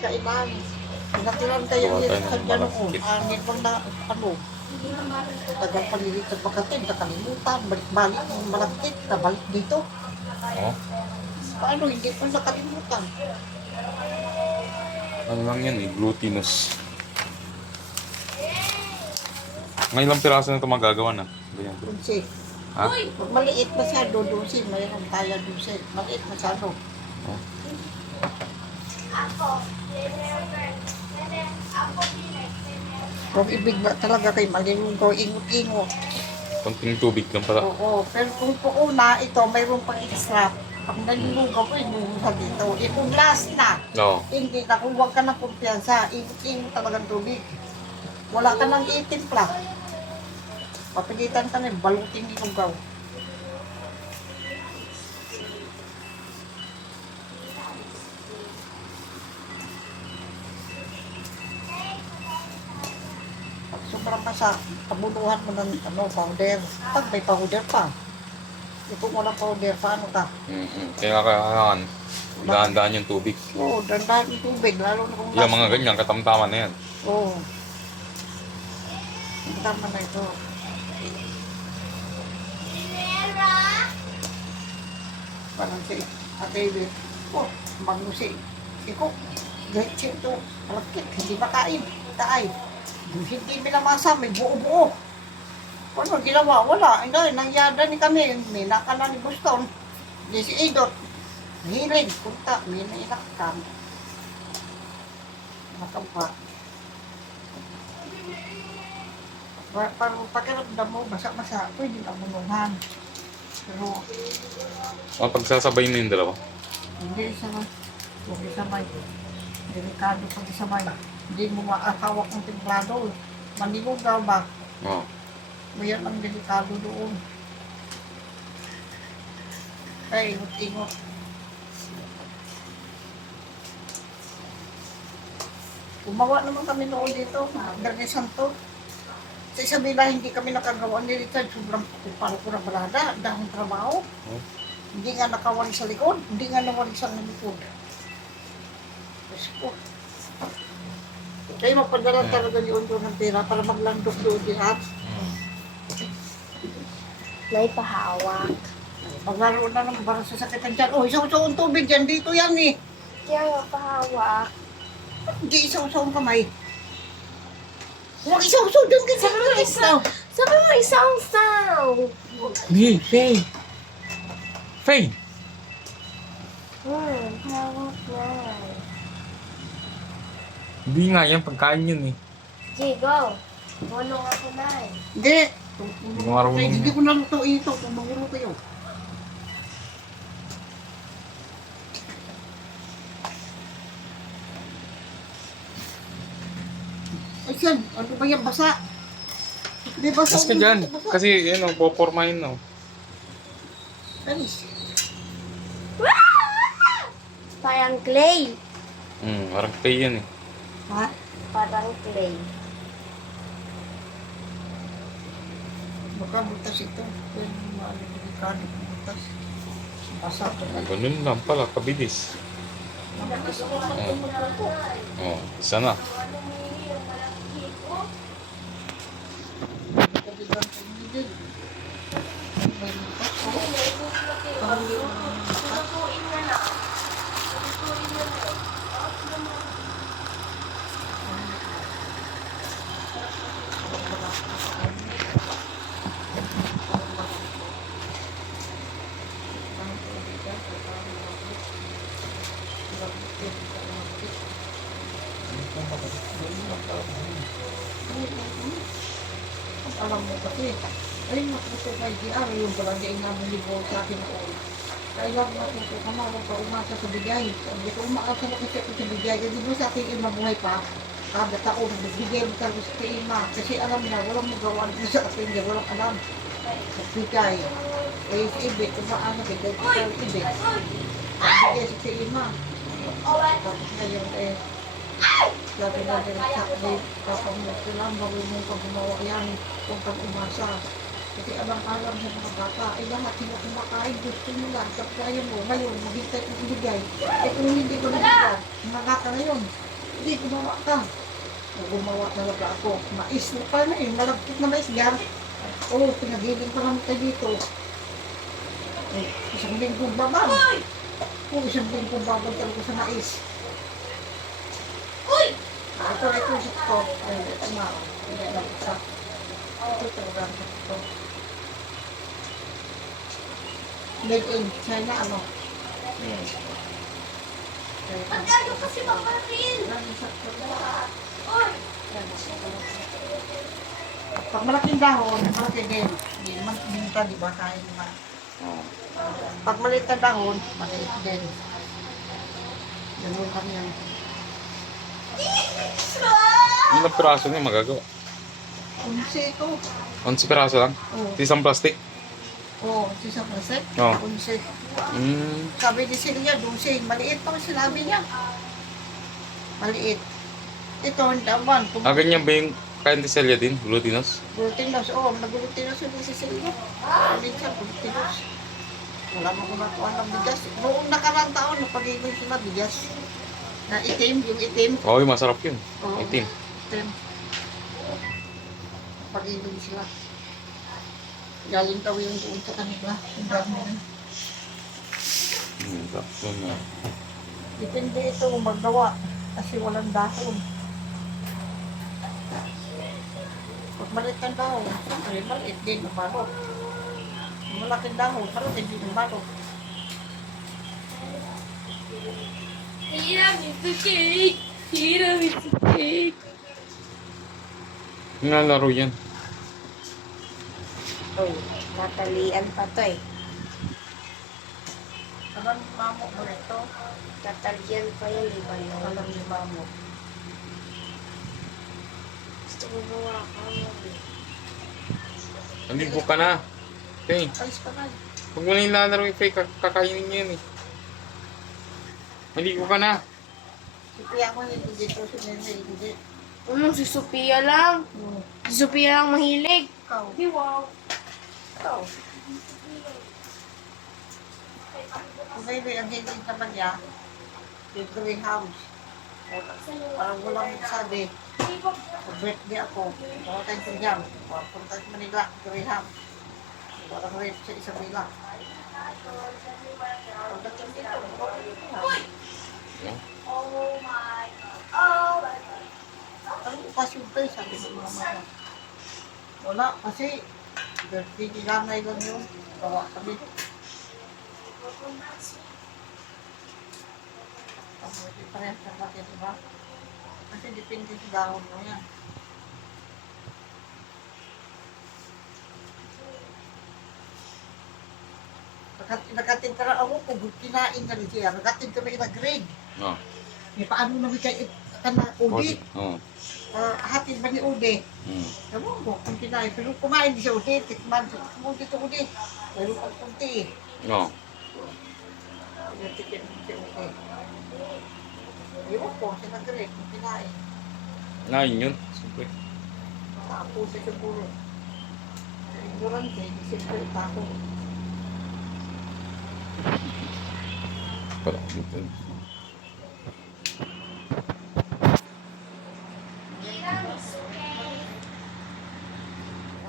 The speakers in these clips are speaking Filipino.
Kailan. Gawa ulit tayo ng sa ko. malakit. Angin pang na, ano, tagang palilit sa bakatin, nakalimutan, balik-balik ng malakit, nabalik dito. Oh, Paano, hindi pa nakalimutan. ano lang yan eh, glutinous. Ngayon lang piraso na ito magagawa na. Ganyan. Dunsi. Ha? Pag maliit masyado, dunsi, mayroon tayo dunsi. Maliit masyado. Oh. Kung ibig ba talaga kay malilunggo, ingot-ingot. Konting tubig lang pala. Oo, pero kung po una, ito, mayroon pang extra. Pag nalilunggo ko, inuha dito. Eh, kung last na, Oo. hindi na, kung huwag ka ng kumpiyansa, ingot-ingot talagang tubig. Wala ka nang itimpla. Papilitan ka na, baluting ilugaw. Pag sobrang ka sa kabuluhan mo ng ano, powder. Pag may powder pa. Eh, kung walang powder, paano ka? Mm-mm. Kaya kailangan dahan-dahan yung tubig. Oo, dandahan yung tubig, lalo na kung Yung mga ganyan, katamtaman na yan. Oo. Tama na ito. Parang si Ate Ibe. Oh, magno si Iko. Siya ito, malakit, hindi makain. Taay. Hindi minamasa, may buo-buo. Ano ginawa? Wala. Hindi, nangyada ni kami. May nakala ni Boston. Di si Idot. Mahilig. Punta. May nainakam. Nakapa. Pa- Parang pakiramdam mo, basa-basa, pwede na bunuhan. Pero O, pagsasabay na yung dalawa. hindi sa huwag isamay. Delikado pag isamay. Hindi mo maakawak ng templado. Manilugaw ba? Oo. Mayroon ang delikado doon. Ay, ingot-ingot. Gumawa naman kami noon dito, Bernie Santo. Sa Isabela, hindi kami nakagawa ni Richard. Sobrang kupal ko na balada, dahong trabaho. Oh. Hindi nga nakawali sa likod, hindi nga nawali sa likod. Diyos ko. Kaya magpadala talaga ni Undo ng pera para maglandok doon din at May pahawak. Maglaro na ng para sa sakitan dyan. Oh, isaw-saw ang tubig dyan. Dito yan eh. Kaya nga pahawak. Hindi isaw-saw ang kamay. Huwag isaw-saw dyan kasi. Sabi mo isa. Sabi mo isang sound. Hey, Faye! Faye! Hmm, hawak na. Hindi nga yan, pagkain yun eh. Sige, go. Bulong ako na eh. Hindi. Hindi ko marunong. Ay, Hindi ko nalutuin ito kung magulo kayo. Ay, Sen, ano ba yan? Basa. Di basa. Mas ka dyan. Kasi, yun o, popormahin o. Alis. Parang clay. Hmm, parang Faye yan eh. Ha? Parang clay. Baka butas ito. Pwede kung butas. Basa ito na. Ganun lang pala, kabilis. Magluto. Oh, isa na. Kabilang sa hindi din. May butas. Pahuli mo ng butas. Alam mo kasi, ay matuto kay DR, yung talaga inabili ko sa akin noon. Kaya matuto ka na, huwag ka umasa sa bigay. Sabi ko, umaasa na kasi ako sa bigay. Kasi mo sa akin ima buhay pa, kada taon, nagbigay mo talaga sa ima. Kasi alam na, walang magawa mo sa akin, niya, walang alam. Sa bigay. Kaya si Ibe, kumaano kay Dad, kaya si Ibe. Nagbigay sa ima. Tapos ngayon eh, sabi na din sa akin, kapamuto lang, bago mo pag gumawa yan, huwag kang umasa. Kasi abang-alam sa mga bata, ay lahat sila kumakain, gusto nila, sa kaya mo, ngayon, maghintay kong ibigay. Eh kung hindi ko nabigay, mga ka ngayon, hindi gumawa ka. O gumawa talaga ako. Mais mo pa na eh, malagkit na mais yan. Oo, pinagiling pa naman tayo dito. Eh, isang linggong babag. Oo, isang linggong babag talaga sa mais. Uy! Ah, ito, ito, ito. Ay, ito na. Hindi na isa. Ito talaga ito. Made in China, ano? Ang Tayo kasi mamaril. Pag malaking dahon, malaki din. Hindi naman minta, di ba? Kaya naman. Oo. Pag maliit na dahon, maliit din. Ganun kami yan. Ilang piraso yung magagawa? Unsi ito. 11 piraso lang? Oo. Sa isang plastic? Oo, si sa kaset. Oo. Unsi. Hmm. Sabi ni Celia, dunsi. Maliit pa sinabi niya. Maliit. Ito, ang daman. Kung Ah, ganyan ba yung kain ni Celia din? Glutinos? Glutinos, oo, oh, nag-glutinos yun si Celia. Minsan, glutinos. Wala mo kumakuha ng bigas. Noong nakarang taon, napag-ibig sila bigas. Na itim, yung itim. Oo, yung masarap yun. Oo. Itim. Itim. Napag-ibig sila. Galing daw yung doon sa kanila. Ang dami na. Hmm. Depende ito magawa. Kasi walang dahon. Pag maliit ang dahon, siyempre maliit din ang. Kung malaking dahon, malaki din ang balot. Tiramisu cake. Tiramisu cake. Nilalaro yan. Uy, natalian pa to eh. Alam ni mamo mo ito. Natalian pa yun, di ba no? Alam ni mamo. Gusto mo gawa ka mo. Naligo ka na. Okay. Alis ka na. Huwag mo na yung lalaro yung fake. Kakainin niya yan eh. Maligo ka na. Si Pia mo hindi dito, si Nene hindi. Ano, si Sophia lang. Hmm. Si Sophia lang mahilig. Ikaw. Wow. Ikaw. Kung baby, ang hindi naman niya, yung greenhouse. Parang walang sabi. Pag-birthday ako, pumunta yung Tinyam. Pumunta sa Manila, greenhouse. Parang rate sa Isabela. Pagdating dito, greenhouse. Ano pa tayo, sabi ng mama ko. Wala, kasi nanay lang yun. Gawa kami. Hindi parehas di ba? Kasi depende sa dahon mo yan. Nakat- Nakatintara ako kung kinain ka rin siya. Nakatin kami ina grade. Oo. Eh, paano namin kayo kana udi? Oo. Uh, hatid ba ni Udi? Hmm. Ewan ko kung kinain. Pero kumain di siya Udi. Tikman. Kumain dito Udi. Pero pag kunti eh. Oo. Ewan ko, siya nag-grade kung kinain. Nain yun. Siyempre. Tapo siya siguro. Ignorante, siyempre tapo. Pala. dito.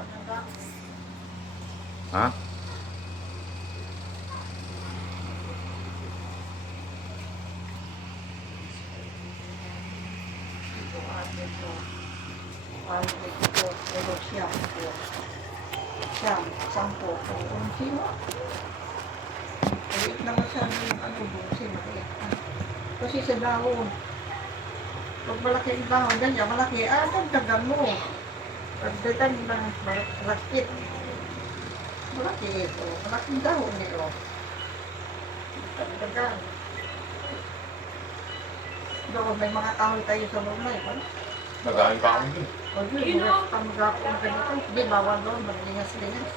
Ano ba? Ha? Siyam po. Siyam, sampo. Kung sino? Maliit naman yung ano dulce, maliit na. Kasi sa dahon. Pag malaki yung dahon, ganyan, malaki, ah, dagdagan mo. Dagdagan mo ng rakit. Malaki ito. Malaking dahon nito. Dagdagan. Doon, may mga kahoy tayo sa Ano? Nagain pa kami dun. Huwag yun, huwag kang mag-apong ganito. Hindi, bawal doon, maglingas-lingas.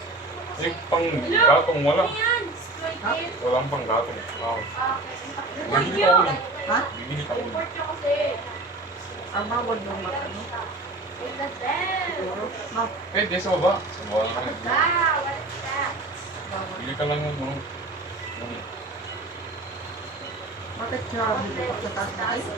Eh, pang gatong wala. Ha? Walang pang gatong. Wow. Bibili ka uli. Ha? Bibili ka uli. Ang bawal doon mag ano. Siguro. No? Eh, di sa baba. Sa baba lang Bili ka lang ng ano. Bakit siya na kayo?